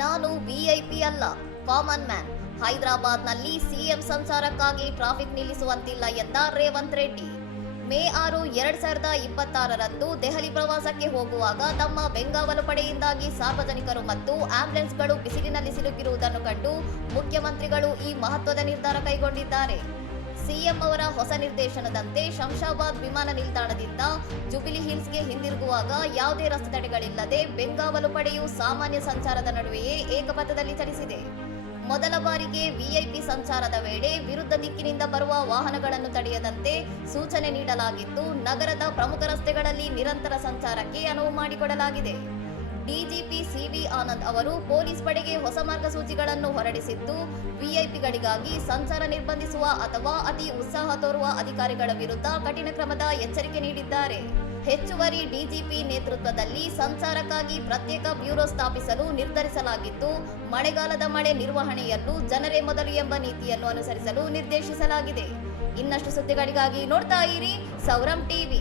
ನಾನು ವಿಐಪಿ ಅಲ್ಲ, common man. ಹೈದರಾಬಾದ್ನಲ್ಲಿ ಸಿಎಂ ಸಂಚಾರಕ್ಕಾಗಿ ಟ್ರಾಫಿಕ್ ನಿಲ್ಲಿಸುವಂತಿಲ್ಲ ಎಂದ ರೇವಂತ್ ರೆಡ್ಡಿ. ಮೇ 6, 2026ರಂದು ದೆಹಲಿ ಪ್ರವಾಸಕ್ಕೆ ಹೋಗುವಾಗ ತಮ್ಮ ಬೆಂಗಾವಲು ಪಡೆಯಿಂದಾಗಿ ಸಾರ್ವಜನಿಕರು ಮತ್ತು ಆಂಬ್ಯುಲೆನ್ಸ್ಗಳು ಬಿಸಿಲಿನಲ್ಲಿ ಸಿಲುಕಿರುವುದನ್ನು ಕಂಡು ಮುಖ್ಯಮಂತ್ರಿಗಳು ಈ ಮಹತ್ವದ ನಿರ್ಧಾರ ಕೈಗೊಂಡಿದ್ದಾರೆ. ಸಿಎಂ ಅವರ ಹೊಸ ನಿರ್ದೇಶನದಂತೆ ಶಂಷಾಬಾದ್ ವಿಮಾನ ನಿಲ್ದಾಣದಿಂದ ಜುಬಿಲಿ ಹಿಲ್ಸ್ಗೆ ಹಿಂದಿರುಗುವಾಗ ಯಾವುದೇ ರಸ್ತೆ ತಡೆಗಳಿಲ್ಲದೆ ಬೆಂಗಾವಲು ಪಡೆಯು ಸಾಮಾನ್ಯ ಸಂಚಾರದ ನಡುವೆಯೇ ಏಕಪಥದಲ್ಲಿ ಚಲಿಸಿದೆ. ಮೊದಲ ಬಾರಿಗೆ ವಿಐಪಿ ಸಂಚಾರದ ವೇಳೆ ವಿರುದ್ಧ ದಿಕ್ಕಿನಿಂದ ಬರುವ ವಾಹನಗಳನ್ನು ತಡೆಯದಂತೆ ಸೂಚನೆ ನೀಡಲಾಗಿದ್ದು, ನಗರದ ಪ್ರಮುಖ ರಸ್ತೆಗಳಲ್ಲಿ ನಿರಂತರ ಸಂಚಾರಕ್ಕೆ ಅನುವು ಮಾಡಿಕೊಡಲಾಗಿದೆ. ಡಿಜಿಪಿ ಸಿವಿ ಆನಂದ್ ಅವರು ಪೊಲೀಸ್ ಪಡೆಗೆ ಹೊಸ ಮಾರ್ಗಸೂಚಿಗಳನ್ನು ಹೊರಡಿಸಿದ್ದು, ವಿಐಪಿಗಳಿಗಾಗಿ ಸಂಚಾರ ನಿರ್ಬಂಧಿಸುವ ಅಥವಾ ಅತಿ ಉತ್ಸಾಹ ತೋರುವ ಅಧಿಕಾರಿಗಳ ವಿರುದ್ಧ ಕಠಿಣ ಕ್ರಮದ ಎಚ್ಚರಿಕೆ ನೀಡಿದ್ದಾರೆ. ಹೆಚ್ಚುವರಿ ಡಿಜಿಪಿ ನೇತೃತ್ವದಲ್ಲಿ ಸಂಚಾರಕ್ಕಾಗಿ ಪ್ರತ್ಯೇಕ ಬ್ಯೂರೋ ಸ್ಥಾಪಿಸಲು ನಿರ್ಧರಿಸಲಾಗಿದ್ದು, ಮಳೆಗಾಲದ ಮಳೆ ನಿರ್ವಹಣೆಯಲ್ಲೂ ಜನರೇ ಮೊದಲು ಎಂಬ ನೀತಿಯನ್ನು ಅನುಸರಿಸಲು ನಿರ್ದೇಶಿಸಲಾಗಿದೆ. ಇನ್ನಷ್ಟು ಸುದ್ದಿಗಳಿಗಾಗಿ ನೋಡ್ತಾ ಇರಿ ಸೌರಂ ಟಿವಿ.